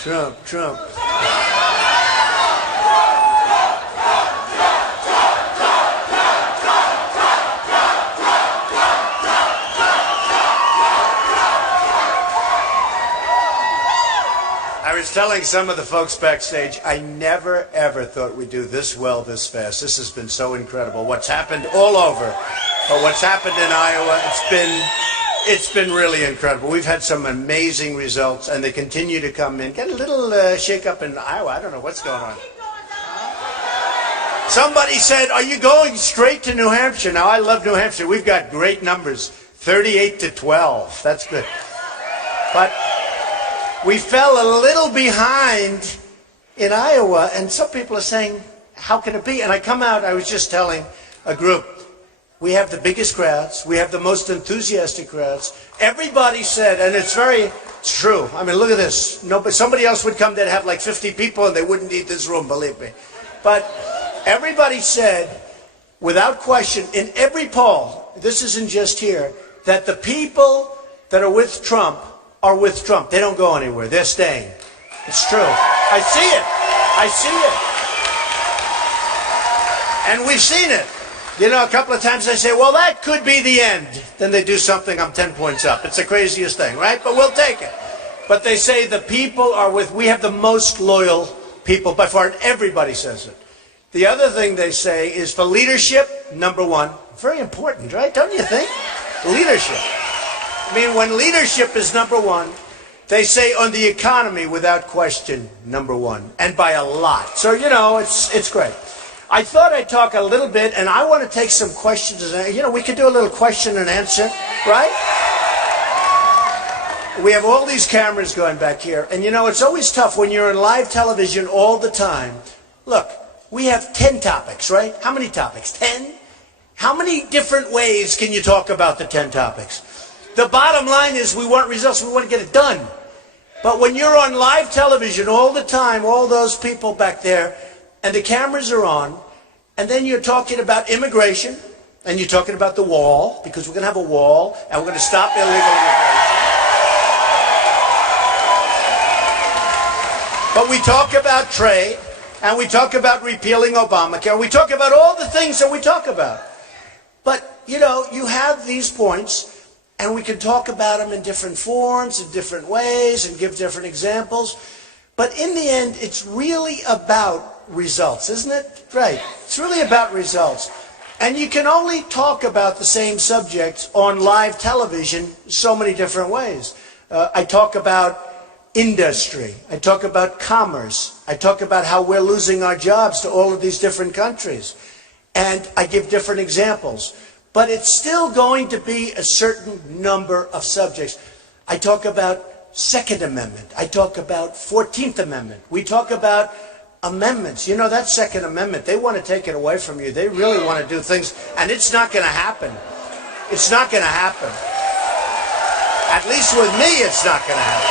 Trump. I was telling some of the folks backstage, I never, ever thought we'd do this well, this fast. This has been so incredible. What's happened all over, but what's happened in Iowa, it's been really incredible. We've had some amazing results, and they continue to come in. Get a little shake-up in Iowa. I don't know what's going on. Somebody said, are you going straight to New Hampshire? Now, I love New Hampshire. We've got great numbers, 38-12. That's good. But we fell a little behind in Iowa, and some people are saying, how can it be? And I come out, I was just telling a group, we have the biggest crowds, we have the most enthusiastic crowds. Everybody said, and it's true, I mean, look at this. Somebody else would come, they'd have like 50 people, and they wouldn't need this room, believe me. But everybody said, without question, in every poll, this isn't just here, that the people that are with Trump are with Trump. They don't go anywhere. They're staying. It's true. I see it. I see it. And we've seen it. You know, a couple of times they say, well, that could be the end. Then they do something, I'm 10 points up. It's the craziest thing, right? But we'll take it. But they say the people are with, we have the most loyal people by far, and everybody says it. The other thing they say is for leadership, number one. Very important, right? Don't you think? Leadership. I mean, when leadership is number one, they say on the economy, without question, number one, and by a lot. So, you know, it's great. I thought I'd talk a little bit, and I want to take some questions. You know, we could do a little question and answer, right? We have all these cameras going back here, and you know, it's always tough when you're on live television all the time. Look, we have 10 topics, right? How many topics? 10? How many different ways can you talk about the 10 topics? The bottom line is we want results, we want to get it done. But when you're on live television all the time, all those people back there, and the cameras are on, and then you're talking about immigration, and you're talking about the wall, because we're going to have a wall, and we're going to stop illegal immigration. But we talk about trade, and we talk about repealing Obamacare, we talk about all the things that we talk about. But, you know, you have these points, and we can talk about them in different forms, in different ways, and give different examples. But in the end, it's really about results, isn't it? Right. It's really about results. And you can only talk about the same subjects on live television so many different ways. I talk about industry. I talk about commerce. I talk about how we're losing our jobs to all of these different countries. And I give different examples. But it's still going to be a certain number of subjects. I talk about Second Amendment. I talk about 14th Amendment. We talk about amendments. You know, that Second Amendment, they want to take it away from you. They really want to do things, and it's not going to happen. It's not going to happen. At least with me, it's not going to happen.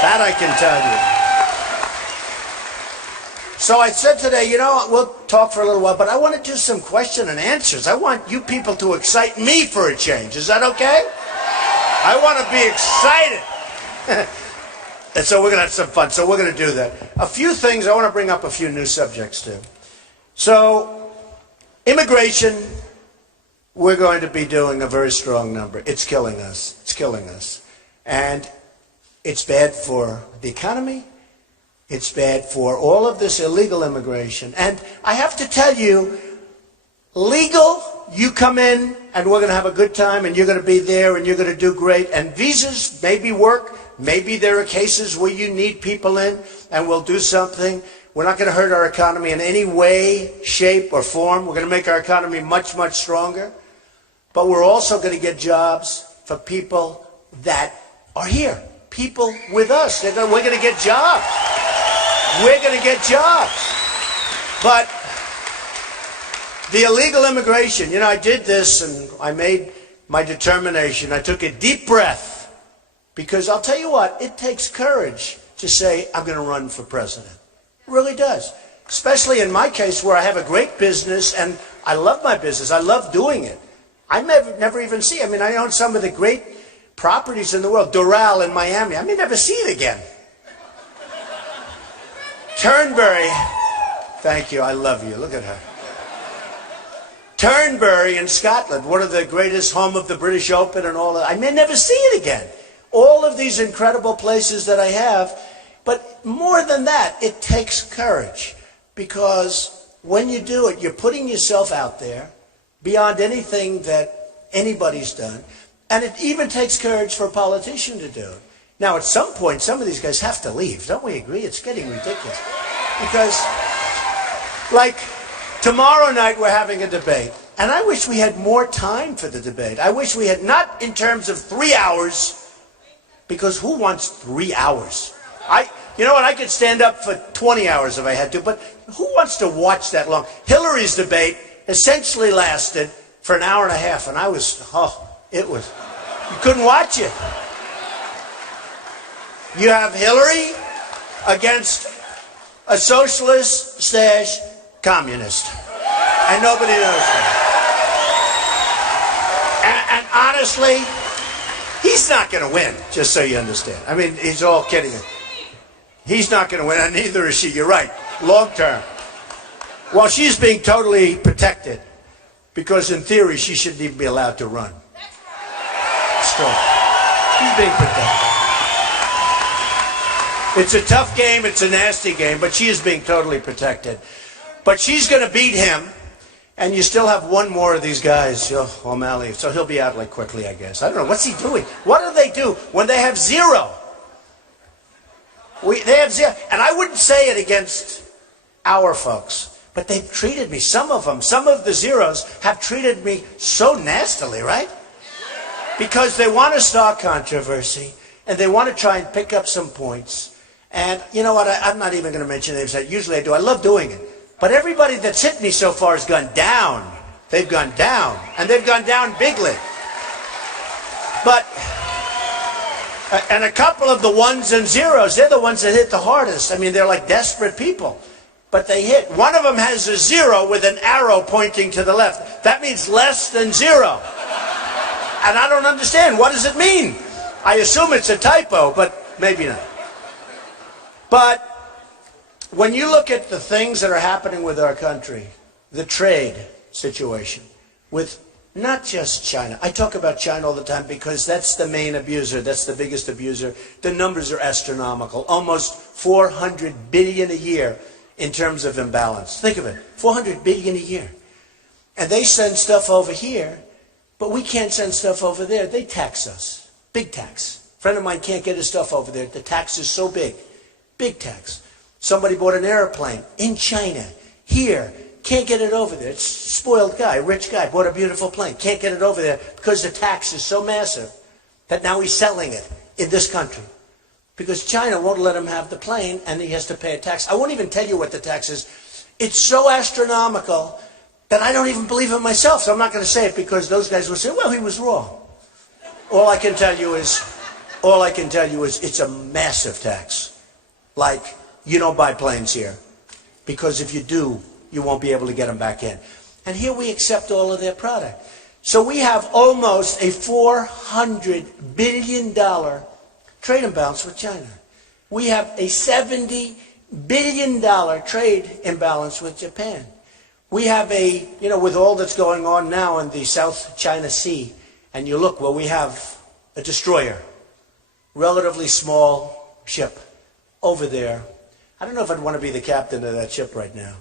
That I can tell you. So I said today, you know, we'll talk for a little while, but I want to do some question and answers. I want you people to excite me for a change. Is that okay? I want to be excited. And so we're going to have some fun. So we're going to do that. A few things, I want to bring up a few new subjects too. So immigration, we're going to be doing a very strong number. It's killing us. It's killing us. And it's bad for the economy. It's bad for all of this illegal immigration. And I have to tell you, legal, you come in and we're going to have a good time and you're going to be there and you're going to do great. And visas maybe work. Maybe there are cases where you need people in and we'll do something. We're not going to hurt our economy in any way, shape, or form. We're going to make our economy much, much stronger. But we're also going to get jobs for people that are here. People with us. We're going to get jobs. We're going to get jobs. But the illegal immigration, you know, I did this and I made my determination. I took a deep breath because I'll tell you what, it takes courage to say, I'm going to run for president. It really does. Especially in my case where I have a great business and I love my business. I love doing it. I never even see it. I mean, I own some of the great properties in the world. Doral in Miami. I may never see it again. Turnberry, thank you, I love you, look at her. Turnberry in Scotland, one of the greatest, home of the British Open and all that. I may never see it again. All of these incredible places that I have, but more than that, it takes courage, because when you do it, you're putting yourself out there beyond anything that anybody's done, and it even takes courage for a politician to do it. Now, at some point, some of these guys have to leave. Don't we agree? It's getting ridiculous. Because, like, tomorrow night we're having a debate, and I wish we had more time for the debate. I wish we had, not in terms of 3 hours, because who wants 3 hours? You know what, I could stand up for 20 hours if I had to, but who wants to watch that long? Hillary's debate essentially lasted for an hour and a half, and I was, you couldn't watch it. You have Hillary against a socialist slash communist, and nobody knows that. And honestly, he's not going to win, just so you understand. I mean, he's all kidding. He's not going to win, and neither is she. You're right, long term. Well, she's being totally protected, because in theory, she shouldn't even be allowed to run. Still, she's being protected. It's a tough game, it's a nasty game, but she is being totally protected. But she's going to beat him, and you still have one more of these guys, O'Malley, so he'll be out like quickly, I guess. I don't know, what's he doing? What do they do when they have zero? They have zero, and I wouldn't say it against our folks, but they've treated me, some of them, some of the zeros have treated me so nastily, right? Because they want to start controversy, and they want to try and pick up some points. And you know what, I'm not even going to mention names. Usually I do. I love doing it. But everybody that's hit me so far has gone down. They've gone down. And they've gone down bigly. But, and a couple of the ones and zeros, they're the ones that hit the hardest. I mean, they're like desperate people. But they hit. One of them has a zero with an arrow pointing to the left. That means less than zero. And I don't understand. What does it mean? I assume it's a typo, but maybe not. But when you look at the things that are happening with our country, the trade situation with not just China. I talk about China all the time because that's the main abuser. That's the biggest abuser. The numbers are astronomical. Almost 400 billion a year in terms of imbalance. Think of it. 400 billion a year. And they send stuff over here, but we can't send stuff over there. They tax us. Big tax. A friend of mine can't get his stuff over there. The tax is so big. Big tax. Somebody bought an airplane in China, here, can't get it over there. It's a spoiled guy, rich guy, bought a beautiful plane, can't get it over there because the tax is so massive that now he's selling it in this country. Because China won't let him have the plane and he has to pay a tax. I won't even tell you what the tax is. It's so astronomical that I don't even believe it myself, so I'm not going to say it because those guys will say, well, he was wrong. All I can tell you is it's a massive tax. Like, you don't buy planes here, because if you do, you won't be able to get them back in. And here we accept all of their product. So we have almost a $400 billion trade imbalance with China. We have a $70 billion trade imbalance with Japan. We have a, with all that's going on now in the South China Sea, and you look, well, we have a destroyer, relatively small ship over there. I don't know if I'd want to be the captain of that ship right now,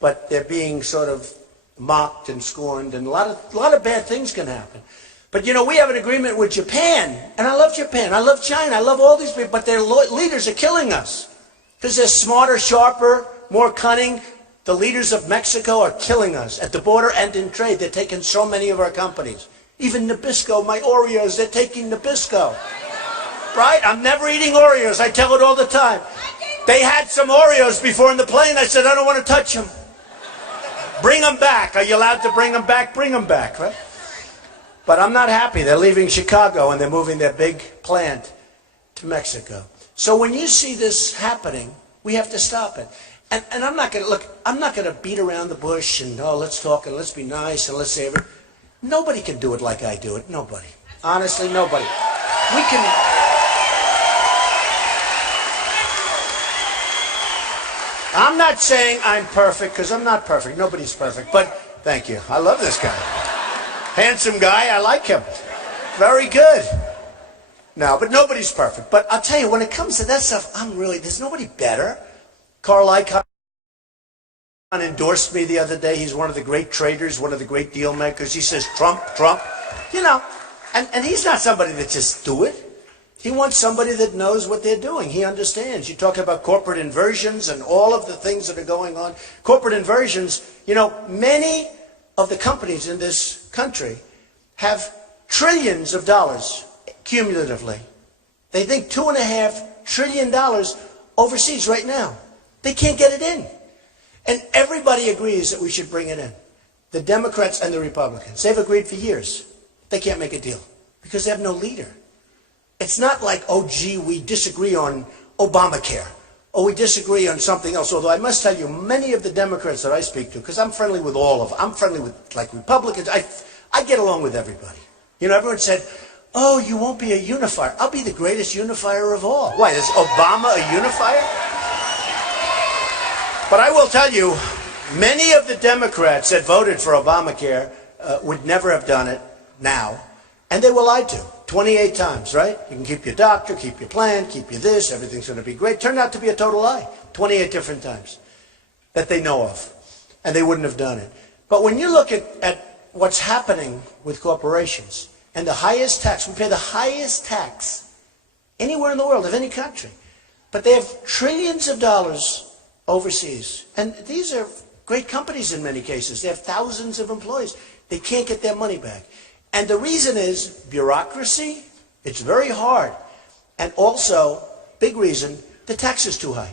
but they're being sort of mocked and scorned, and a lot of bad things can happen. But we have an agreement with Japan, and I love Japan, I love China, I love all these people, but their leaders are killing us because they're smarter, sharper, more cunning. The leaders of Mexico are killing us at the border and in trade. They're taking so many of our companies. Even Nabisco, my Oreos, they're taking Nabisco. Right? I'm never eating Oreos. I tell it all the time. They had some Oreos before in the plane. I said, I don't want to touch them. Bring them back. Are you allowed to bring them back? Bring them back, right? But I'm not happy. They're leaving Chicago and they're moving their big plant to Mexico. So when you see this happening, we have to stop it. And I'm not going to, I'm not going to beat around the bush and, let's talk and let's be nice and let's save it. Nobody can do it like I do it. Nobody. Honestly, nobody. We can... I'm not saying I'm perfect, because I'm not perfect. Nobody's perfect. But thank you. I love this guy. Handsome guy. I like him. Very good. No, but nobody's perfect. But I'll tell you, when it comes to that stuff, there's nobody better. Carl Icahn endorsed me the other day. He's one of the great traders, one of the great deal makers. He says, Trump, Trump. You know, and he's not somebody that just do it. He wants somebody that knows what they're doing. He understands. You talk about corporate inversions and all of the things that are going on. Corporate inversions, you know, many of the companies in this country have trillions of dollars cumulatively. They think $2.5 trillion overseas right now. They can't get it in. And everybody agrees that we should bring it in. The Democrats and the Republicans. They've agreed for years. They can't make a deal because they have no leader. It's not like, oh, gee, we disagree on Obamacare, or we disagree on something else. Although I must tell you, many of the Democrats that I speak to, because I'm friendly with all of them, I'm friendly with, like, Republicans, I get along with everybody. You know, everyone said, oh, you won't be a unifier. I'll be the greatest unifier of all. Why, is Obama a unifier? But I will tell you, many of the Democrats that voted for Obamacare would never have done it now, and they were lied to. 28 times, right? You can keep your doctor, keep your plan, keep your this, everything's going to be great. Turned out to be a total lie. 28 different times that they know of. And they wouldn't have done it. But when you look at what's happening with corporations, and the highest tax, we pay the highest tax anywhere in the world, of any country. But they have trillions of dollars overseas. And these are great companies in many cases. They have thousands of employees. They can't get their money back. And the reason is bureaucracy. It's very hard. And also, big reason, the tax is too high.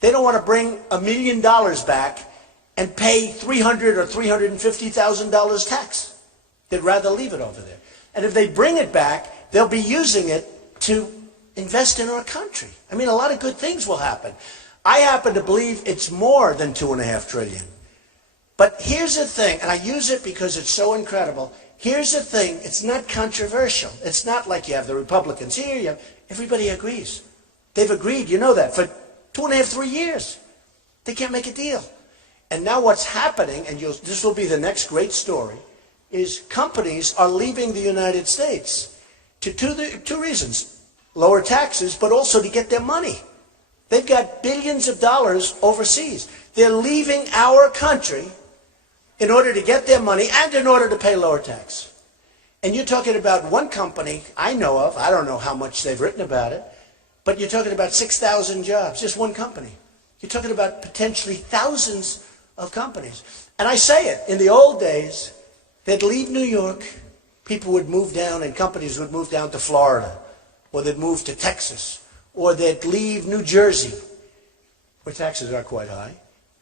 They don't want to bring $1 million back and pay $300,000 or $350,000 tax. They'd rather leave it over there. And if they bring it back, they'll be using it to invest in our country. I mean, a lot of good things will happen. I happen to believe it's more than $2.5 trillion. But here's the thing, and I use it because it's so incredible. Here's the thing, it's not controversial. It's not like you have the Republicans here. Everybody agrees. They've agreed, you know that, for 2.5, 3 years. They can't make a deal. And now what's happening, and this will be the next great story, is companies are leaving the United States to two reasons. Lower taxes, but also to get their money. They've got billions of dollars overseas. They're leaving our country in order to get their money and in order to pay lower tax. And you're talking about one company I know of, I don't know how much they've written about it, but you're talking about 6,000 jobs, just one company. You're talking about potentially thousands of companies. And I say it, in the old days, they'd leave New York, people would move down and companies would move down to Florida, or they'd move to Texas, or they'd leave New Jersey, where taxes are quite high,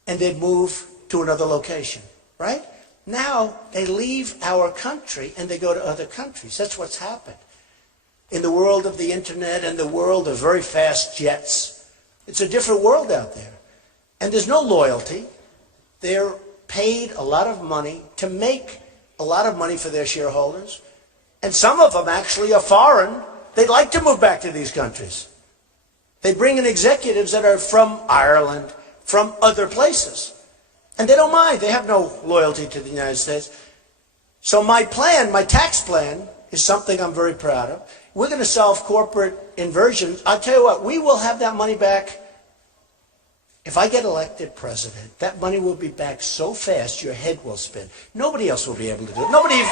and they'd move to another location. Right? Now, they leave our country and they go to other countries. That's what's happened. In the world of the internet and the world of very fast jets, it's a different world out there. And there's no loyalty. They're paid a lot of money to make a lot of money for their shareholders. And some of them actually are foreign. They'd like to move back to these countries. They bring in executives that are from Ireland, from other places. And they don't mind. They have no loyalty to the United States. So my plan, my tax plan, is something I'm very proud of. We're going to solve corporate inversions. I'll tell you what, we will have that money back. If I get elected president, that money will be back so fast your head will spin. Nobody else will be able to do it. Nobody.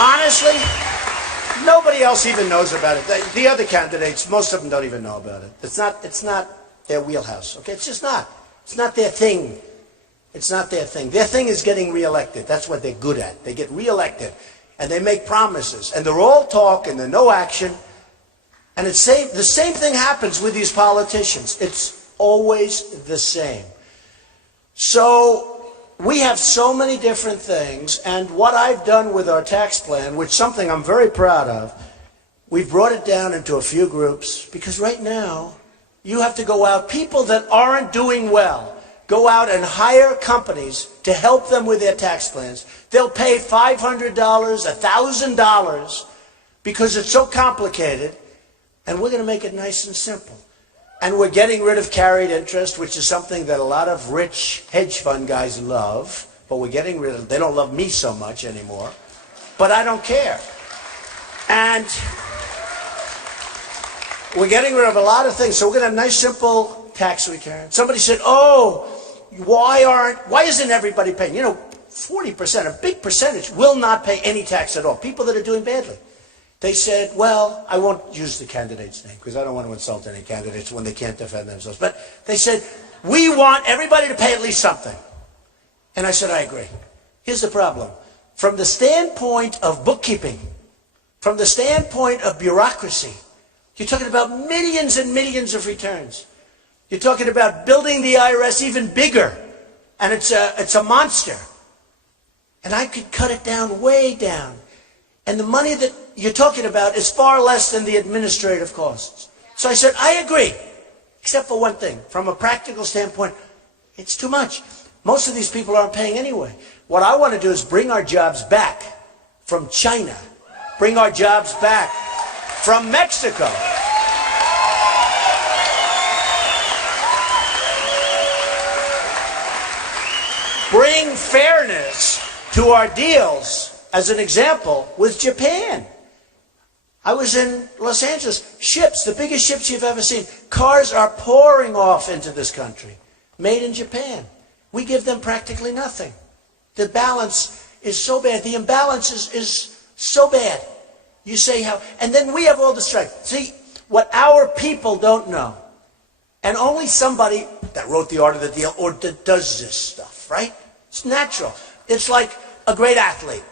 Honestly, nobody else even knows about it. The other candidates, most of them don't even know about it. It's not their wheelhouse. Okay, it's just not. It's not their thing. It's not their thing. Their thing is getting reelected. That's what they're good at. They get reelected, and they make promises, and they're all talk and they're no action. And the same thing happens with these politicians. It's always the same. So we have so many different things, and what I've done with our tax plan, which is something I'm very proud of, we've brought it down into a few groups, because right now, you have to go out, people that aren't doing well, go out and hire companies to help them with their tax plans. They'll pay $500, $1,000, because it's so complicated, and we're going to make it nice and simple. And we're getting rid of carried interest, which is something that a lot of rich hedge fund guys love. But we're getting rid of it. They don't love me so much anymore. But I don't care. And we're getting rid of a lot of things. So we're going to have a nice, simple tax return. Somebody said, oh, why isn't everybody paying? You know, 40%, a big percentage, will not pay any tax at all. People that are doing badly. They said, well, I won't use the candidate's name because I don't want to insult any candidates when they can't defend themselves. But they said, we want everybody to pay at least something. And I said, I agree. Here's the problem. From the standpoint of bookkeeping, from the standpoint of bureaucracy, you're talking about millions and millions of returns. You're talking about building the IRS even bigger. And it's a monster. And I could cut it down, way down. And the money that you're talking about is far less than the administrative costs. So I said, I agree. Except for one thing. From a practical standpoint, it's too much. Most of these people aren't paying anyway. What I want to do is bring our jobs back from China. Bring our jobs back from Mexico. Bring fairness to our deals, as an example, with Japan. I was in Los Angeles. Ships, the biggest ships you've ever seen. Cars are pouring off into this country, made in Japan. We give them practically nothing. The balance is so bad. The imbalance is so bad. You say how, and then we have all the strength. See, what our people don't know, and only somebody that wrote the art of the deal or that does this stuff, right? It's natural. It's like a great athlete,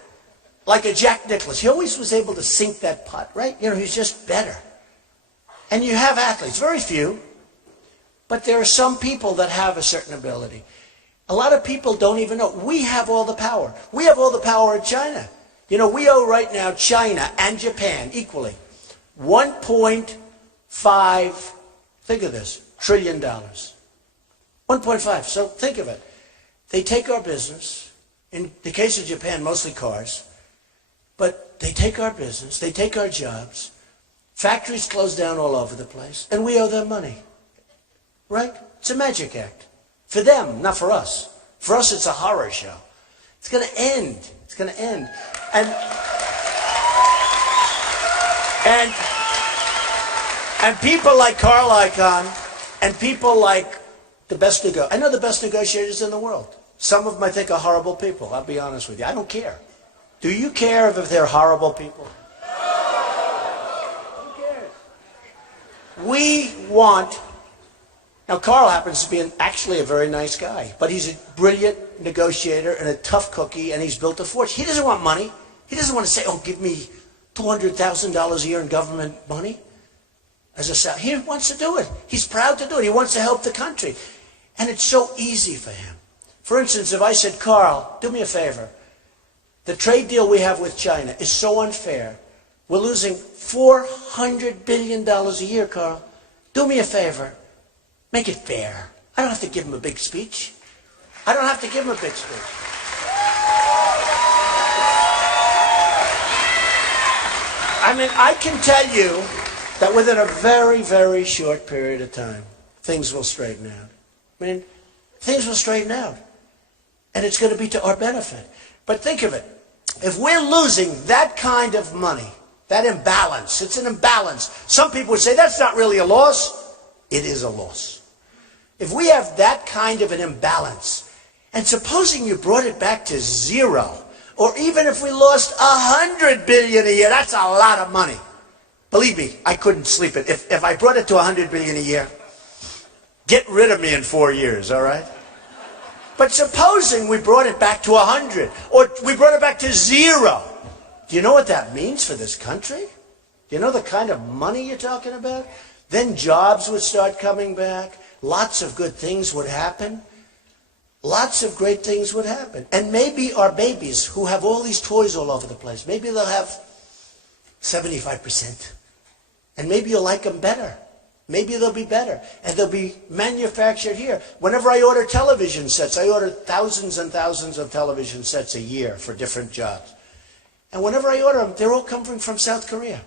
like a Jack Nicklaus. He always was able to sink that putt, right? You know, he's just better. And you have athletes, very few, but there are some people that have a certain ability. A lot of people don't even know. We have all the power. We have all the power in China. You know, we owe right now China and Japan equally $1.5, think of this, trillion dollars. 1.5, so think of it. They take our business, in the case of Japan, mostly cars, but they take our business, they take our jobs, factories close down all over the place, and we owe them money. Right? It's a magic act. For them, not for us. For us, it's a horror show. It's going to end. It's going to end. And people like Carl Icahn and people like the best I know the best negotiators in the world. Some of them I think are horrible people. I'll be honest with you. I don't care. Do you care if they're horrible people? Who cares? We want... Now, Carl happens to be actually a very nice guy, but he's a brilliant negotiator and a tough cookie, and he's built a fortune. He doesn't want money. He doesn't want to say, oh, give me $200,000 a year in government money. He wants to do it. He's proud to do it. He wants to help the country. And it's so easy for him. For instance, if I said, Carl, do me a favor. The trade deal we have with China is so unfair. We're losing $400 billion a year, Carl. Do me a favor. Make it fair. I don't have to give him a big speech. I don't have to give him a big speech. I mean, I can tell you that within a very, very short period of time, things will straighten out. I mean, things will straighten out. And it's going to be to our benefit. But think of it. If we're losing that kind of money, that imbalance, it's an imbalance. Some people would say that's not really a loss. It is a loss. If we have that kind of an imbalance, and supposing you brought it back to zero, or even if we lost $100 billion a year, that's a lot of money. Believe me, I couldn't sleep it. If I brought it to $100 billion a year, get rid of me in 4 years, all right? But supposing we brought it back to 100, or we brought it back to zero, do you know what that means for this country? Do you know the kind of money you're talking about? Then jobs would start coming back. Lots of good things would happen. Lots of great things would happen. And maybe our babies who have all these toys all over the place, maybe they'll have 75%. And maybe you'll like them better. Maybe they'll be better. And they'll be manufactured here. Whenever I order television sets, I order thousands and thousands of television sets a year for different jobs. And whenever I order them, they're all coming from South Korea.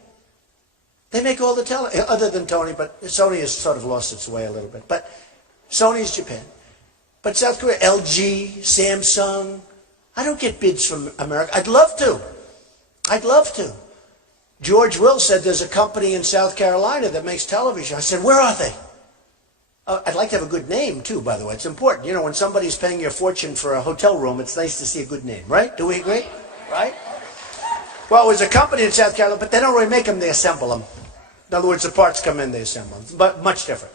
They make all the television, other than Tony, but Sony has sort of lost its way a little bit. But Sony's Japan. But South Korea, LG, Samsung, I don't get bids from America. I'd love to. I'd love to. George Will said there's a company in South Carolina that makes television. I said, where are they? I'd like to have a good name, too, by the way. It's important. You know, when somebody's paying you a fortune for a hotel room, it's nice to see a good name, right? Do we agree? Right? Well, there's a company in South Carolina, but they don't really make them, they assemble them. In other words, the parts come in, they assemble them. But much different.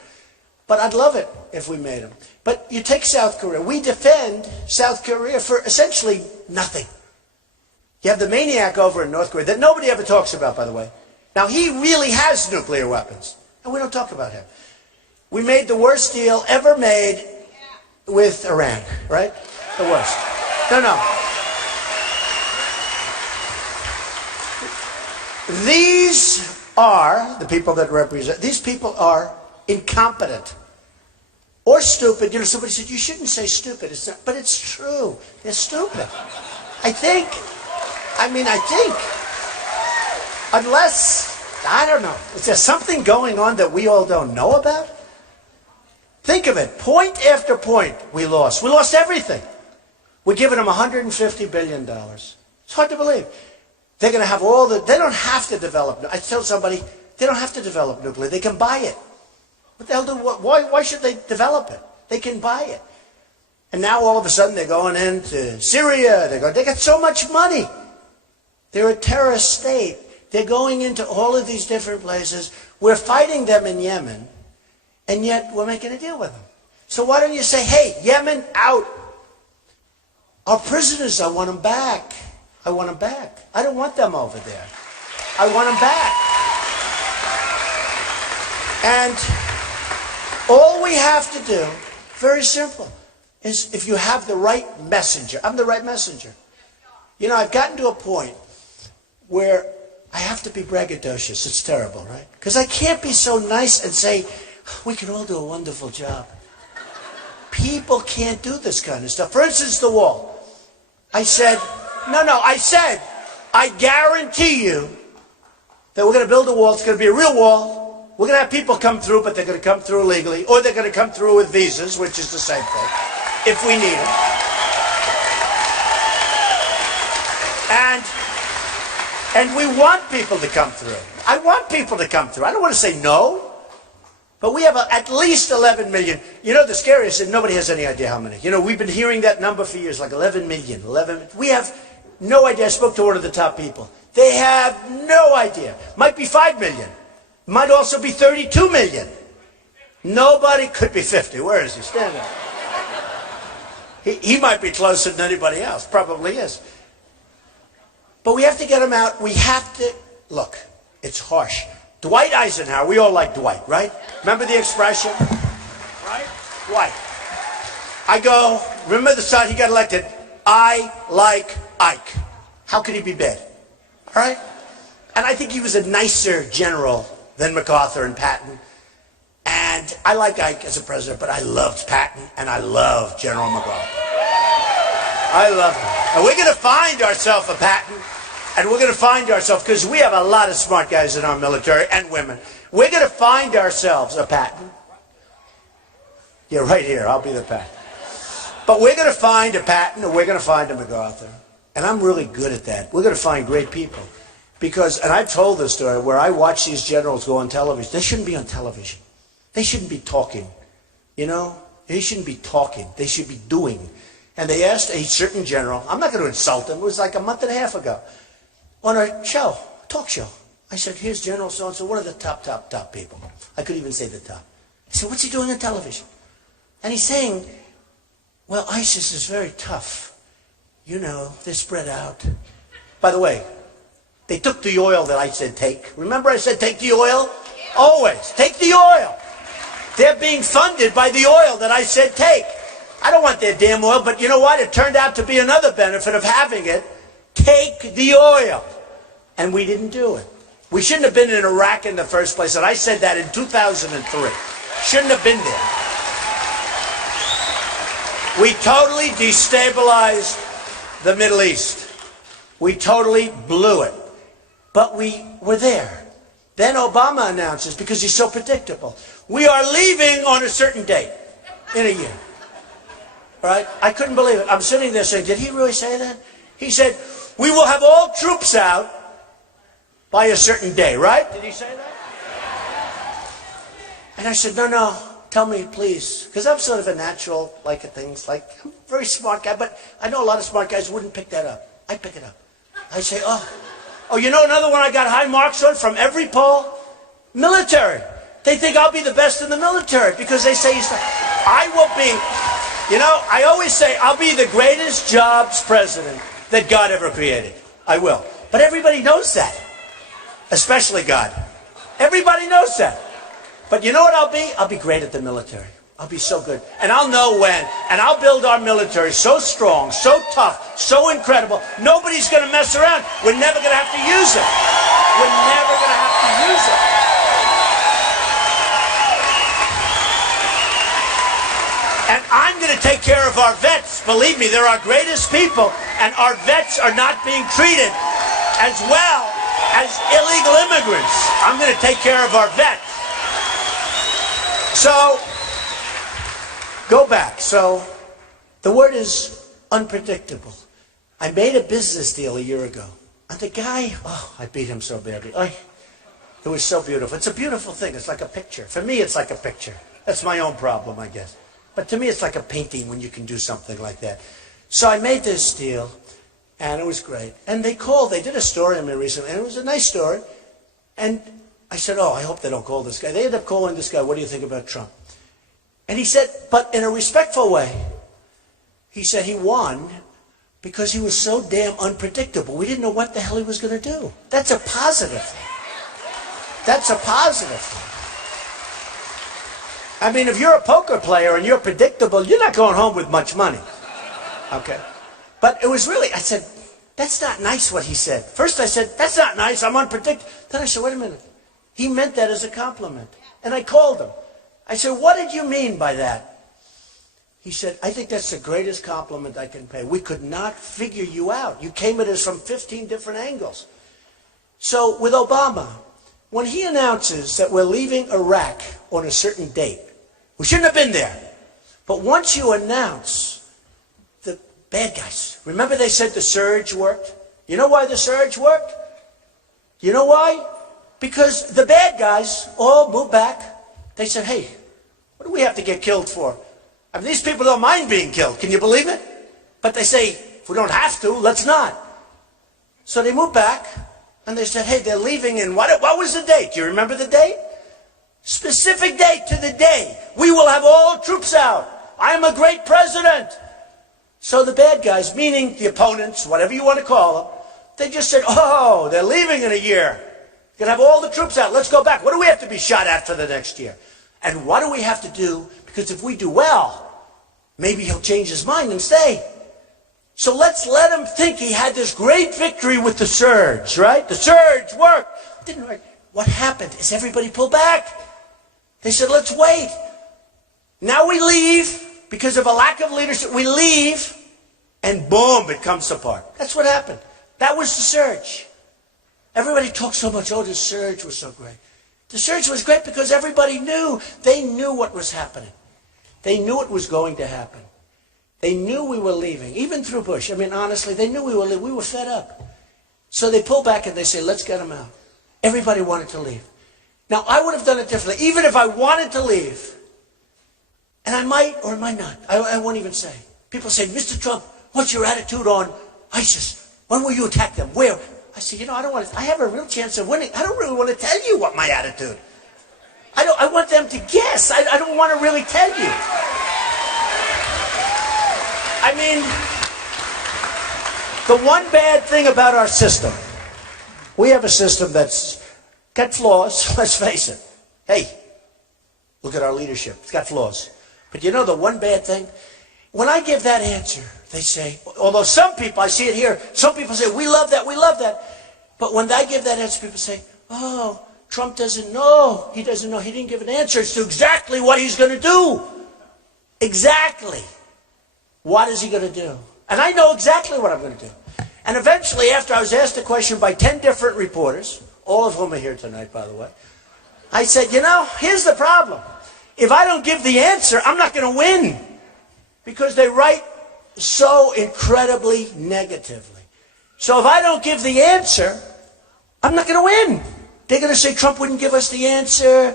But I'd love it if we made them. But you take South Korea. We defend South Korea for essentially nothing. You have the maniac over in North Korea that nobody ever talks about, by the way. Now, he really has nuclear weapons. And we don't talk about him. We made the worst deal ever made with Iran, right? The worst. No. These are the people that represent. These people are incompetent or stupid. You know, somebody said, you shouldn't say stupid. It's not, but it's true. They're stupid. I think. Unless, I don't know. Is there something going on that we all don't know about? Think of it. Point after point, we lost. We lost everything. We're giving them $150 billion. It's hard to believe. They're going to have all the, they don't have to develop. I tell somebody, they don't have to develop nuclear. They can buy it. What the hell do, why should they develop it? They can buy it. And now all of a sudden they're going into Syria. They got so much money. They're a terrorist state. They're going into all of these different places. We're fighting them in Yemen, and yet we're making a deal with them. So why don't you say, hey, Yemen out. Our prisoners, I want them back. I want them back. I don't want them over there. I want them back. And all we have to do, very simple, is if you have the right messenger. I'm the right messenger. You know, I've gotten to a point where I have to be braggadocious. It's terrible, right? Because I can't be so nice and say, we can all do a wonderful job. People can't do this kind of stuff. For instance, the wall. I said, I guarantee you that we're going to build a wall. It's going to be a real wall. We're going to have people come through, but they're going to come through illegally, or they're going to come through with visas, which is the same thing, if we need it. And we want people to come through. I want people to come through. I don't want to say no. But we have at least 11 million. You know, the scariest is nobody has any idea how many. You know, we've been hearing that number for years, like 11 million. We have no idea. I spoke to one of the top people. They have no idea. Might be 5 million. Might also be 32 million. Nobody could be 50. Where is he? Stand up. He might be closer than anybody else. Probably is. But we have to get him out. We have to, look, it's harsh. Dwight Eisenhower, we all like Dwight, right? Remember the expression? Right? Dwight. I go, remember the side he got elected? I like Ike. How could he be bad? All right? And I think he was a nicer general than MacArthur and Patton. And I like Ike as a president, but I loved Patton and I loved General MacArthur. I love him. And we're going to find ourselves a Patton. And we're going to find ourselves, because we have a lot of smart guys in our military and women. We're going to find ourselves a Patton. Yeah, right here. I'll be the Patton. But we're going to find a Patton, or we're going to find a MacArthur. And I'm really good at that. We're going to find great people. Because, and I've told this story, where I watch these generals go on television. They shouldn't be on television. They shouldn't be talking. You know? They shouldn't be talking. They should be doing. And they asked a certain general, I'm not going to insult him, it was like a month and a half ago, on a show, talk show. I said, here's General so-and-so, one of the top people. I couldn't even say the top. I said, what's he doing on television? And he's saying, well, ISIS is very tough. You know, they're spread out. By the way, they took the oil that I said take. Remember I said take the oil? Always, take the oil. They're being funded by the oil that I said take. I don't want their damn oil, but you know what? It turned out to be another benefit of having it. Take the oil. And we didn't do it. We shouldn't have been in Iraq in the first place. And I said that in 2003. Shouldn't have been there. We totally destabilized the Middle East. We totally blew it. But we were there. Then Obama announces, because he's so predictable, we are leaving on a certain date in a year. All right? I couldn't believe it. I'm sitting there saying, did he really say that? He said, we will have all troops out by a certain day, right? Did he say that? And I said, no, tell me, please. Because I'm sort of a natural, like at things, like, I'm a very smart guy, but I know a lot of smart guys wouldn't pick that up. I pick it up. I say, oh, you know another one I got high marks on from every poll? Military. They think I'll be the best in the military because they say I will be, you know, I always say I'll be the greatest jobs president that God ever created. I will. But everybody knows that. Especially God. Everybody knows that. But you know what I'll be? I'll be great at the military. I'll be so good. And I'll know when. And I'll build our military so strong, so tough, so incredible. Nobody's going to mess around. We're never going to have to use it. We're never going to have to use it. And I'm going to take care of our vets. Believe me, they're our greatest people. And our vets are not being treated as well as illegal immigrants. I'm going to take care of our vets. So, go back. So, the word is unpredictable. I made a business deal a year ago. And the guy, I beat him so badly. It was so beautiful. It's a beautiful thing. It's like a picture. For me, it's like a picture. That's my own problem, I guess. But to me, it's like a painting when you can do something like that. So I made this deal, and it was great. And they did a story on me recently, and it was a nice story. And I said, I hope they don't call this guy. They ended up calling this guy, what do you think about Trump? And he said, but in a respectful way, he said he won because he was so damn unpredictable. We didn't know what the hell he was going to do. That's a positive thing. That's a positive thing. I mean, if you're a poker player and you're predictable, you're not going home with much money. Okay? But it was really, I said, that's not nice what he said. First I said, that's not nice, I'm unpredictable. Then I said, wait a minute. He meant that as a compliment. And I called him. I said, what did you mean by that? He said, I think that's the greatest compliment I can pay. We could not figure you out. You came at us from 15 different angles. So with Obama, when he announces that we're leaving Iraq on a certain date, we shouldn't have been there. But once you announce the bad guys, remember they said the surge worked? You know why the surge worked? You know why? Because the bad guys all moved back. They said, hey, what do we have to get killed for? I mean, these people don't mind being killed. Can you believe it? But they say, if we don't have to, let's not. So they moved back, and they said, hey, they're leaving in, what was the date? Do you remember the date? Specific date to the day. We will have all troops out. I am a great president. So the bad guys, meaning the opponents, whatever you want to call them, they just said, they're leaving in a year. You're going to have all the troops out. Let's go back. What do we have to be shot at for the next year? And what do we have to do? Because if we do well, maybe he'll change his mind and stay. So let's let him think he had this great victory with the surge, right? The surge worked. Didn't work. What happened is everybody pulled back. They said, let's wait. Now we leave because of a lack of leadership. We leave and boom, it comes apart. That's what happened. That was the surge. Everybody talks so much, the surge was so great. The surge was great because everybody knew. They knew what was happening. They knew it was going to happen. They knew we were leaving, even through Bush. I mean, honestly, they knew we were leaving. We were fed up. So they pull back and they say, let's get them out. Everybody wanted to leave. Now, I would have done it differently, even if I wanted to leave. And I might or might not. I won't even say. People say, Mr. Trump, what's your attitude on ISIS? When will you attack them? Where? I said, I don't want to. I have a real chance of winning. I don't really want to tell you what my attitude. I want them to guess. I don't want to really tell you. I mean, the one bad thing about our system, we have a system that's got flaws, let's face it. Hey, look at our leadership. It's got flaws. But you know the one bad thing? When I give that answer, they say, although some people, I see it here, some people say, we love that, we love that. But when I give that answer, people say, Trump doesn't know. He doesn't know. He didn't give an answer as to exactly what he's going to do. Exactly. What is he going to do? And I know exactly what I'm going to do. And eventually, after I was asked the question by 10 different reporters, all of whom are here tonight, by the way. I said, you know, here's the problem. If I don't give the answer, I'm not going to win. Because they write so incredibly negatively. So if I don't give the answer, I'm not going to win. They're going to say Trump wouldn't give us the answer.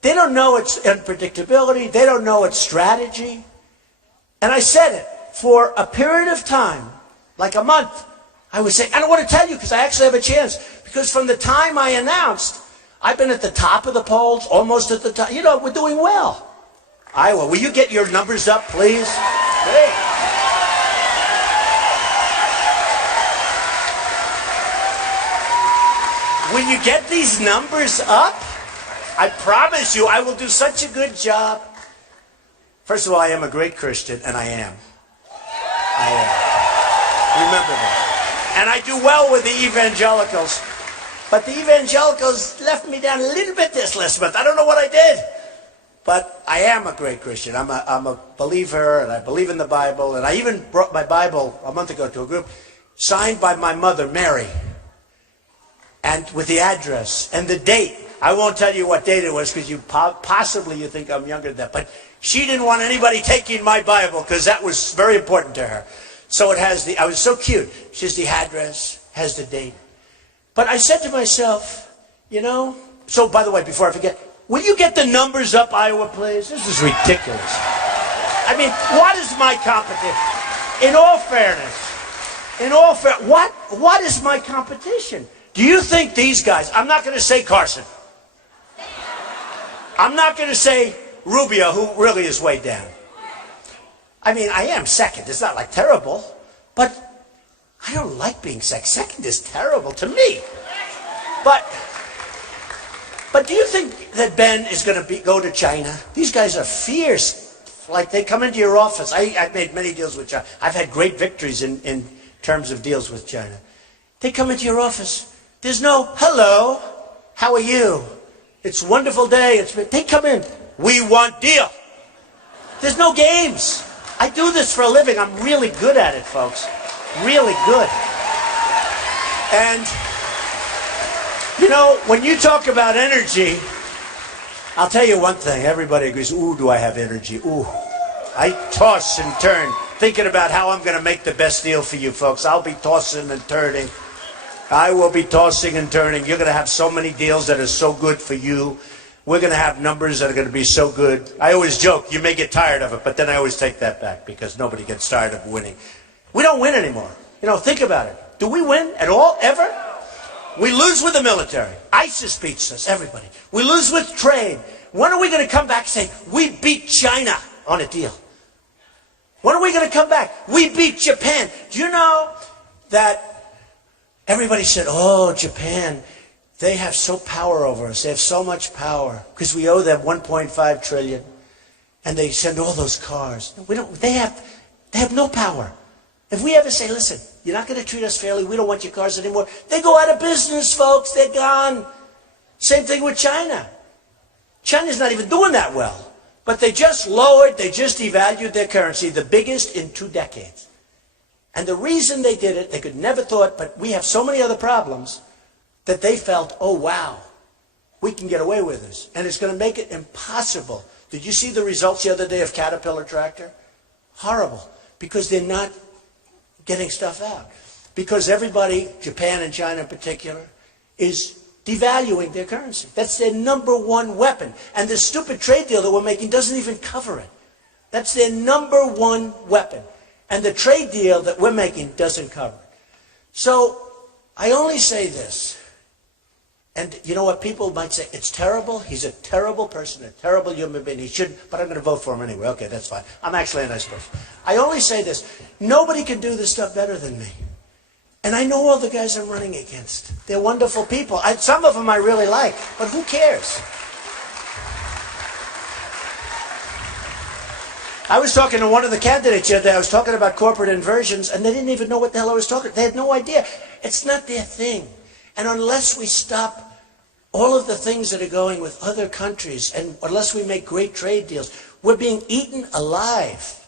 They don't know its unpredictability. They don't know its strategy. And I said it for a period of time, like a month. I would say, I don't want to tell you because I actually have a chance. Because from the time I announced, I've been at the top of the polls, almost at the top. You know, we're doing well. Iowa, will you get your numbers up, please? Hey. When you get these numbers up, I promise you I will do such a good job. First of all, I am a great Christian, and I am. I am. Remember that. And I do well with the evangelicals. But the evangelicals left me down a little bit this last month. I don't know what I did. But I am a great Christian. I'm a believer, and I believe in the Bible. And I even brought my Bible a month ago to a group signed by my mother, Mary, and with the address and the date. I won't tell you what date it was because you possibly you think I'm younger than that. But she didn't want anybody taking my Bible because that was very important to her. So it has I was so cute. She has the address, has the date. But I said to myself, you know, so by the way, before I forget, will you get the numbers up, Iowa, please? This is ridiculous. I mean, what is my competition? In all fairness, what is my competition? Do you think these guys, I'm not going to say Carson. I'm not going to say Rubio, who really is way down. I mean, I am second. It's not like terrible, but I don't like being second. Second is terrible to me. But do you think that Ben is going to go to China? These guys are fierce. Like they come into your office. I've made many deals with China. I've had great victories in terms of deals with China. They come into your office. There's no, hello, how are you? It's a wonderful day. They come in. We want deal. There's no games. I do this for a living. I'm really good at it, folks. Really good. And, you know, when you talk about energy, I'll tell you one thing. Everybody agrees, ooh, do I have energy? Ooh. I toss and turn, thinking about how I'm going to make the best deal for you folks. I'll be tossing and turning. I will be tossing and turning. You're going to have so many deals that are so good for you. We're going to have numbers that are going to be so good. I always joke, you may get tired of it, but then I always take that back because nobody gets tired of winning. We don't win anymore. You know, think about it. Do we win at all, ever? We lose with the military. ISIS beats us, everybody. We lose with trade. When are we going to come back and say, we beat China on a deal? When are we going to come back? We beat Japan. Do you know that everybody said, oh, Japan, they have so power over us. They have so much power because we owe them 1.5 trillion. And they send all those cars. They have no power. If we ever say, listen, you're not going to treat us fairly, we don't want your cars anymore, they go out of business, folks. They're gone. Same thing with China. China's not even doing that well. But they just devalued their currency, the biggest in 2 decades. And the reason they did it, they could never thought, but we have so many other problems that they felt, oh, wow, we can get away with this. And it's going to make it impossible. Did you see the results the other day of Caterpillar Tractor? Horrible. Because they're not getting stuff out. Because everybody, Japan and China in particular, is devaluing their currency. That's their number one weapon. And the stupid trade deal that we're making doesn't even cover it. That's their number one weapon. And the trade deal that we're making doesn't cover it. So I only say this. And you know what? People might say, it's terrible. He's a terrible person, a terrible human being. He shouldn't, but I'm going to vote for him anyway. Okay, that's fine. I'm actually a nice person. I only say this. Nobody can do this stuff better than me. And I know all the guys I'm running against. They're wonderful people. Some of them I really like, but who cares? I was talking to one of the candidates the other day. I was talking about corporate inversions, and they didn't even know what the hell I was talking about. They had no idea. It's not their thing. And unless we stop all of the things that are going with other countries, and unless we make great trade deals, we're being eaten alive.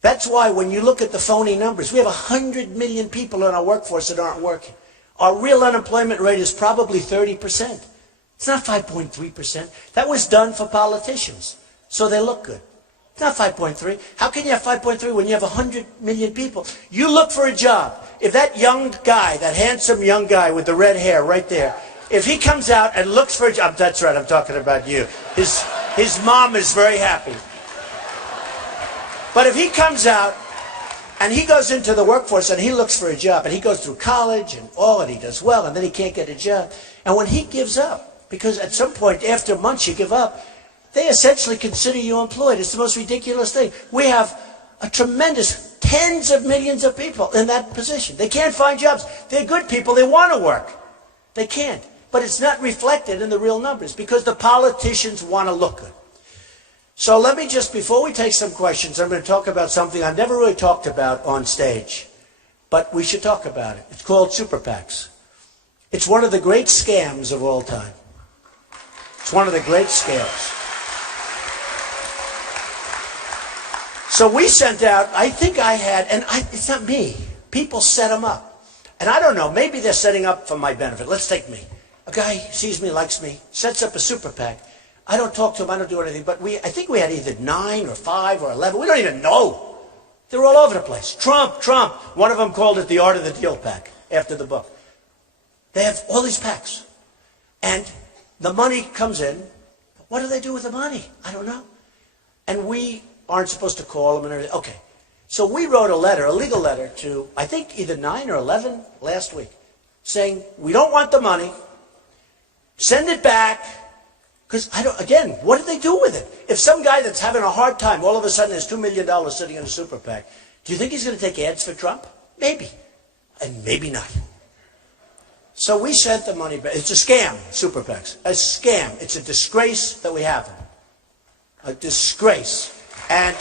That's why when you look at the phony numbers, we have 100 million people in our workforce that aren't working. Our real unemployment rate is probably 30%. It's not 5.3%. That was done for politicians, so they look good. It's not 5.3. How can you have 5.3 when you have 100 million people? You look for a job. If that young guy, that handsome young guy with the red hair right there, if he comes out and looks for a job, that's right, I'm talking about you. His mom is very happy. But if he comes out and he goes into the workforce and he looks for a job and he goes through college and all and he does well and then he can't get a job. And when he gives up, because at some point after months you give up, they essentially consider you employed. It's the most ridiculous thing. We have a tremendous tens of millions of people in that position. They can't find jobs. They're good people. They want to work. They can't. But it's not reflected in the real numbers because the politicians want to look good. So let me just, before we take some questions, I'm going to talk about something I've never really talked about on stage, but we should talk about it. It's called super PACs. It's one of the great scams of all time. It's one of the great scams. So we sent out, I think I had, and it's not me, people set them up. And I don't know, maybe they're setting up for my benefit. Let's take me. A guy sees me, likes me, sets up a super PAC. I don't talk to him, I don't do anything, but I think we had either 9 or 5 or 11. We don't even know. They're all over the place. Trump. One of them called it the Art of the Deal PAC after the book. They have all these PACs. And the money comes in. What do they do with the money? I don't know. And we aren't supposed to call them and everything. Okay. So we wrote a letter, a legal letter to, I think either 9 or 11 last week, saying, we don't want the money. Send it back. Because, again, what do they do with it? If some guy that's having a hard time, all of a sudden has $2 million sitting in a super PAC, do you think he's going to take ads for Trump? Maybe. And maybe not. So we sent the money back. It's a scam, super PACs. A scam. It's a disgrace that we have them. A disgrace. And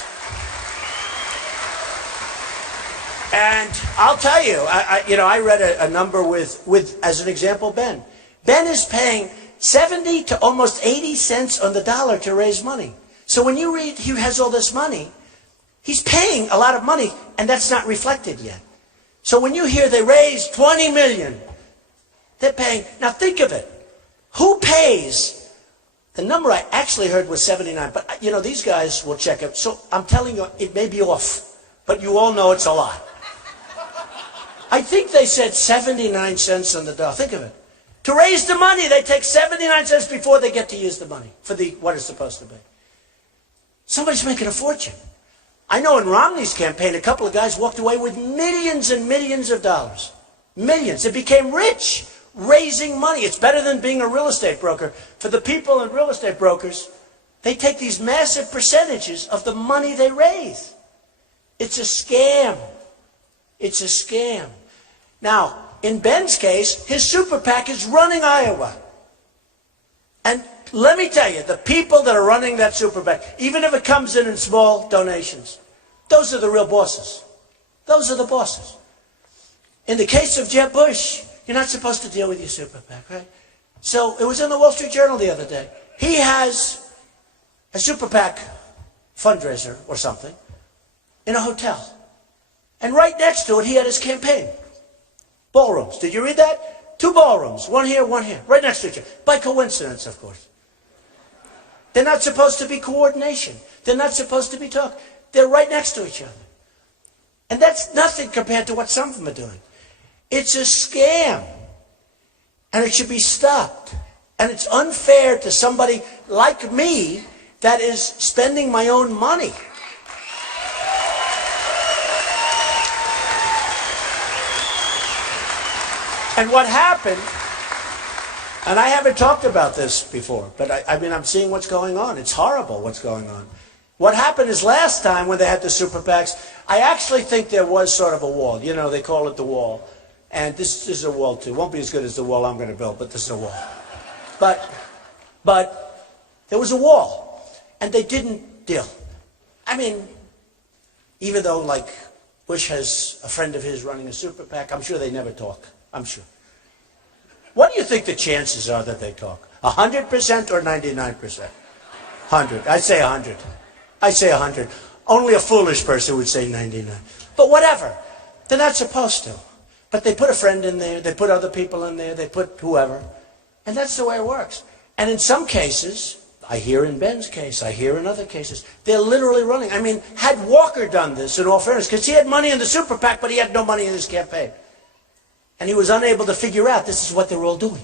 I'll tell you, I read a number with, as an example, Ben. Ben is paying 70 to almost 80 cents on the dollar to raise money. So when you read he has all this money, he's paying a lot of money, and that's not reflected yet. So when you hear they raised 20 million, they're paying. Now think of it. Who pays? The number I actually heard was 79, but these guys will check it. So I'm telling you, it may be off, but you all know it's a lot. I think they said 79 cents on the dollar. Think of it. To raise the money, they take 79 cents before they get to use the money for what it's supposed to be. Somebody's making a fortune. I know in Romney's campaign, a couple of guys walked away with millions and millions of dollars. Millions. They became rich raising money. It's better than being a real estate broker. For the people in real estate brokers, they take these massive percentages of the money they raise. It's a scam. It's a scam. Now, in Ben's case, his super PAC is running Iowa. And let me tell you, the people that are running that super PAC, even if it comes in small donations, those are the real bosses. Those are the bosses. In the case of Jeb Bush, you're not supposed to deal with your super PAC, right? So it was in the Wall Street Journal the other day. He has a super PAC fundraiser or something in a hotel. And right next to it, he had his campaign. Ballrooms. Did you read that? 2 ballrooms. One here, right next to each other. By coincidence, of course. They're not supposed to be coordination. They're not supposed to be talk. They're right next to each other. And that's nothing compared to what some of them are doing. It's a scam. And it should be stopped. And it's unfair to somebody like me that is spending my own money. And what happened, and I haven't talked about this before, but I'm seeing what's going on. It's horrible what's going on. What happened is last time when they had the super PACs, I actually think there was sort of a wall. They call it the wall. And this is a wall too. It won't be as good as the wall I'm going to build, but this is a wall. But there was a wall. And they didn't deal. Even though, like, Bush has a friend of his running a super PAC, I'm sure they never talk. I'm sure. What do you think the chances are that they talk? 100% or 99%? 100. I say 100. I say 100. Only a foolish person would say 99. But whatever. They're not supposed to. But they put a friend in there, they put other people in there, they put whoever. And that's the way it works. And in some cases, I hear in Ben's case, I hear in other cases, they're literally running. I mean, had Walker done this, in all fairness, because he had money in the super PAC, but he had no money in his campaign. And he was unable to figure out this is what they're all doing.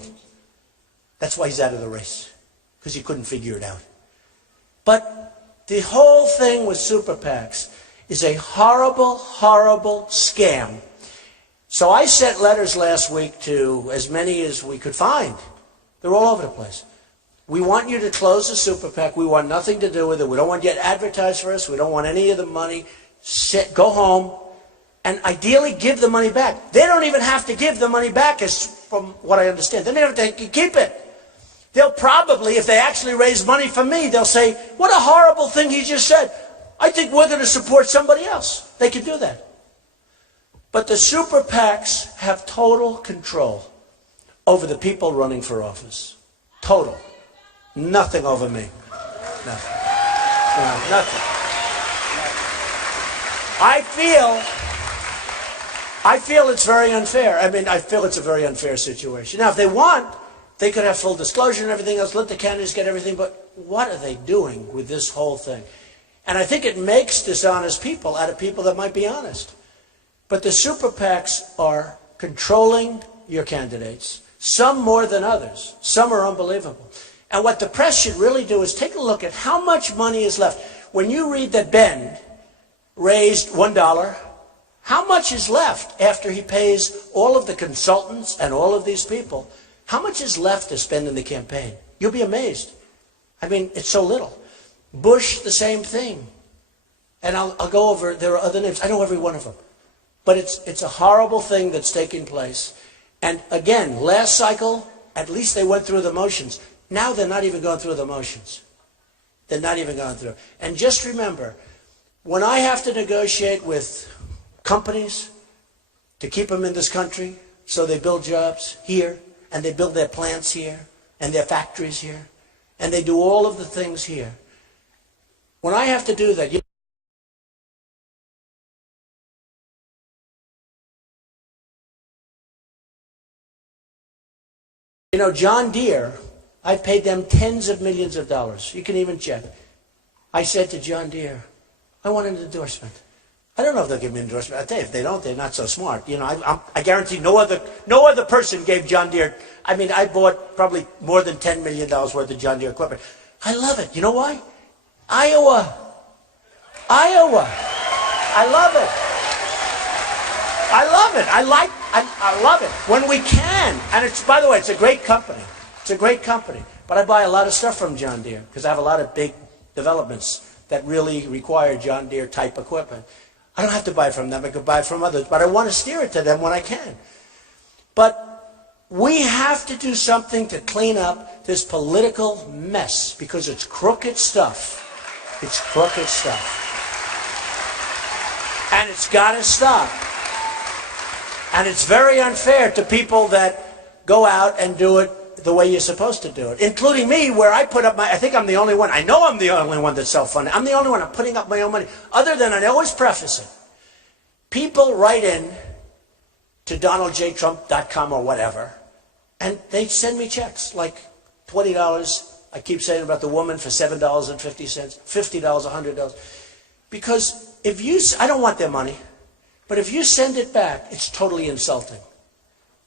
That's why he's out of the race, because he couldn't figure it out. But the whole thing with super PACs is a horrible, horrible scam. So I sent letters last week to as many as we could find. They're all over the place. We want you to close the super PAC. We want nothing to do with it. We don't want you to advertise for us. We don't want any of the money. Go home and ideally give the money back. They don't even have to give the money back, as from what I understand. They don't have to keep it. They'll probably, if they actually raise money for me, they'll say, what a horrible thing he just said. I think we're going to support somebody else. They could do that. But the super PACs have total control over the people running for office. Total. Nothing over me. Nothing. No, nothing. I feel it's very unfair. I mean, I feel it's a very unfair situation. Now, if they want, they could have full disclosure and everything else, let the candidates get everything, but what are they doing with this whole thing? And I think it makes dishonest people out of people that might be honest. But the super PACs are controlling your candidates, some more than others. Some are unbelievable. And what the press should really do is take a look at how much money is left. When you read that Ben raised $1, how much is left after he pays all of the consultants and all of these people? How much is left to spend in the campaign? You'll be amazed. I mean, it's so little. Bush, the same thing. And I'll go over, there are other names. I know every one of them. But it's a horrible thing that's taking place. And again, last cycle, at least they went through the motions. Now they're not even going through the motions. They're not even going through. And just remember, when I have to negotiate with companies to keep them in this country so they build jobs here, and they build their plants here, and their factories here, and they do all of the things here. When I have to do that, you know, John Deere, I've paid them tens of millions of dollars. You can even check. I said to John Deere, I want an endorsement. I don't know if they'll give me an endorsement. I tell you, if they don't, they're not so smart. You know, I guarantee no other person gave John Deere. I mean, I bought probably more than $10 million worth of John Deere equipment. I love it. You know why? Iowa. I love it. I love it. When we can. And it's, by the way, it's a great company. It's a great company. But I buy a lot of stuff from John Deere because I have a lot of big developments that really require John Deere type equipment. I don't have to buy from them. I could buy from others. But I want to steer it to them when I can. But we have to do something to clean up this political mess because it's crooked stuff. It's crooked stuff. And it's got to stop. And it's very unfair to people that go out and do it the way you're supposed to do it, including me, where I put up I think I'm the only one. I know I'm the only one that's self-funded. I'm the only one. I'm putting up my own money. Other than, I always preface it, people write in to DonaldJTrump.com or whatever, and they send me checks, like $20. I keep saying about the woman for $7.50, $50, $100. Because if you, I don't want their money, but if you send it back, it's totally insulting.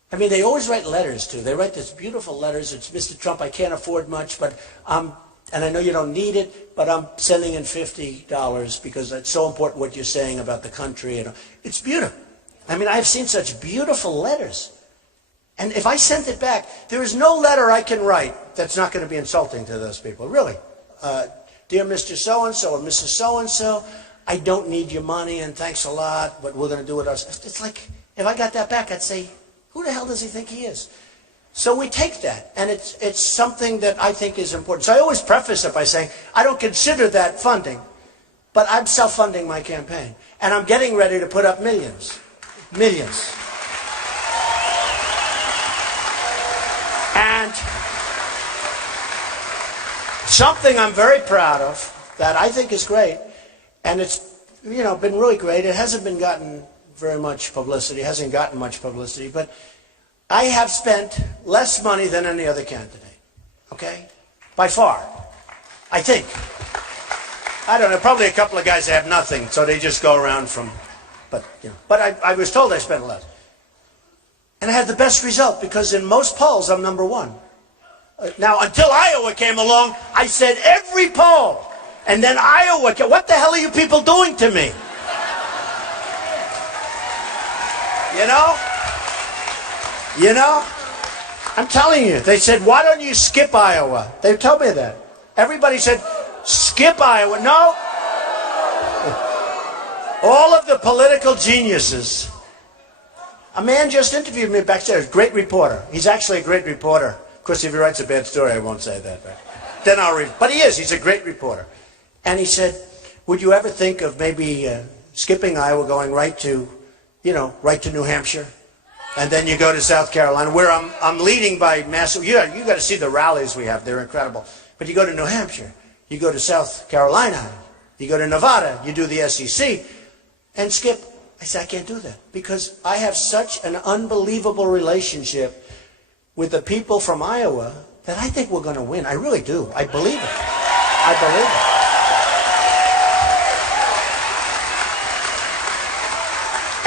I mean, they always write letters, too. They write these beautiful letters. It's, Mr. Trump, I can't afford much, but and I know you don't need it, but I'm sending in $50 because it's so important what you're saying about the country. And it's beautiful. I mean, I've seen such beautiful letters. And if I sent it back, there is no letter I can write that's not going to be insulting to those people. Really. Dear Mr. So-and-so or Mrs. So-and-so, I don't need your money, and thanks a lot, but we're going to do it ourselves. It's like, if I got that back, I'd say, who the hell does he think he is? So we take that, and it's something that I think is important. So I always preface it by saying, I don't consider that funding, but I'm self-funding my campaign, and I'm getting ready to put up millions. Millions. And something I'm very proud of that I think is great, and it's, you know, been really great. It hasn't been gotten very much publicity, hasn't gotten much publicity, but I have spent less money than any other candidate, okay? By far, I think. I don't know, probably a couple of guys have nothing, so they just go around from, but I was told I spent less. And I had the best result because in most polls I'm number one. Now, until Iowa came along, I said every poll. And then Iowa came. What the hell are you people doing to me? You know? I'm telling you. They said, why don't you skip Iowa? They told me that. Everybody said, skip Iowa. No. All of the political geniuses. A man just interviewed me backstage. Great reporter. He's actually a great reporter. Of course, if he writes a bad story, I won't say that. Then I'll read. But he is. He's a great reporter. And he said, would you ever think of maybe skipping Iowa, going right to New Hampshire? And then you go to South Carolina, where I'm leading by massive. You got to see the rallies we have. They're incredible. But you go to New Hampshire. You go to South Carolina. You go to Nevada. You do the SEC. And skip. I said, I can't do that because I have such an unbelievable relationship with the people from Iowa that I think we're going to win. I really do. I believe it. I believe it.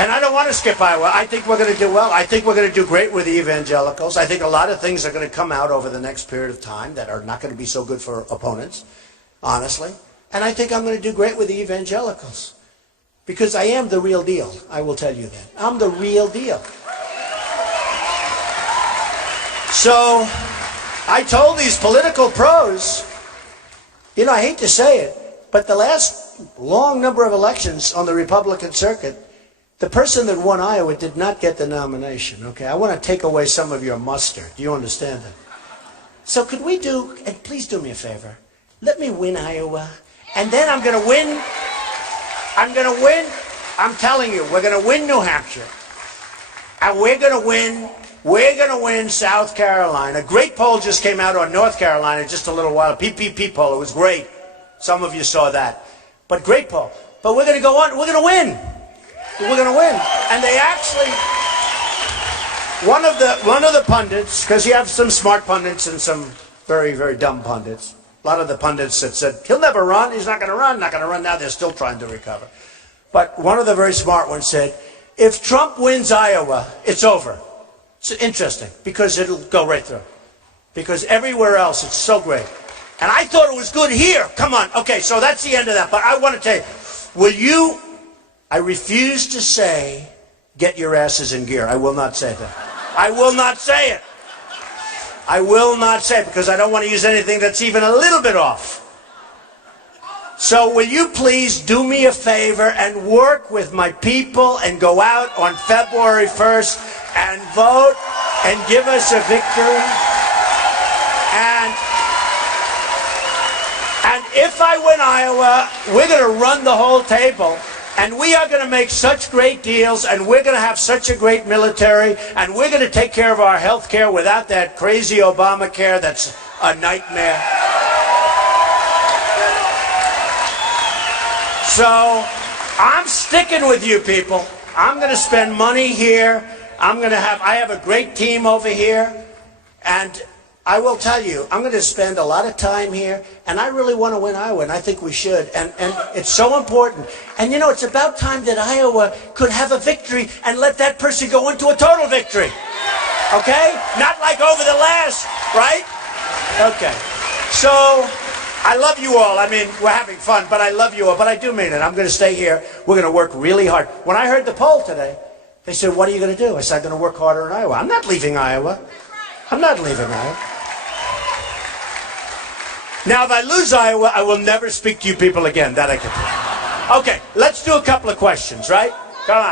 And I don't want to skip Iowa. I think we're going to do well. I think we're going to do great with the evangelicals. I think a lot of things are going to come out over the next period of time that are not going to be so good for opponents, honestly. And I think I'm going to do great with the evangelicals. Because I am the real deal, I will tell you that. I'm the real deal. So, I told these political pros, I hate to say it, but the last long number of elections on the Republican circuit, the person that won Iowa did not get the nomination, okay? I want to take away some of your muster. Do you understand that? So could we and please do me a favor, let me win Iowa, and then I'm going to win. I'm telling you, we're going to win New Hampshire. And we're going to win South Carolina. A great poll just came out on North Carolina just a little while. PPP poll. It was great. Some of you saw that. But great poll. But we're going to go on. We're going to win. We're going to win. And they actually, one of the pundits, because you have some smart pundits and some very, very dumb pundits. A lot of the pundits that said, he'll never run, he's not going to run, now they're still trying to recover. But one of the very smart ones said, if Trump wins Iowa, it's over. It's interesting, because it'll go right through. Because everywhere else, it's so great. And I thought it was good here. Come on. Okay, so that's the end of that. But I want to tell you, I refuse to say, get your asses in gear. I will not say that. I will not say it. I will not say it because I don't want to use anything that's even a little bit off. So will you please do me a favor and work with my people and go out on February 1st and vote and give us a victory? And if I win Iowa, we're going to run the whole table. And we are going to make such great deals, and we're going to have such a great military, and we're going to take care of our health care without that crazy Obamacare that's a nightmare. So, I'm sticking with you people. I'm going to spend money here. I have a great team over here, and I will tell you, I'm going to spend a lot of time here, and I really want to win Iowa, and I think we should, and it's so important. And it's about time that Iowa could have a victory and let that person go into a total victory. Okay? Not like over the last, right? Okay. So, I love you all. I mean, we're having fun, but I love you all. But I do mean it. I'm going to stay here. We're going to work really hard. When I heard the poll today, they said, what are you going to do? I said, I'm going to work harder in Iowa. I'm not leaving Iowa. I'm not leaving Iowa. Now, if I lose Iowa, I will never speak to you people again. That I can tell you. Okay, let's do a couple of questions, right? Come on.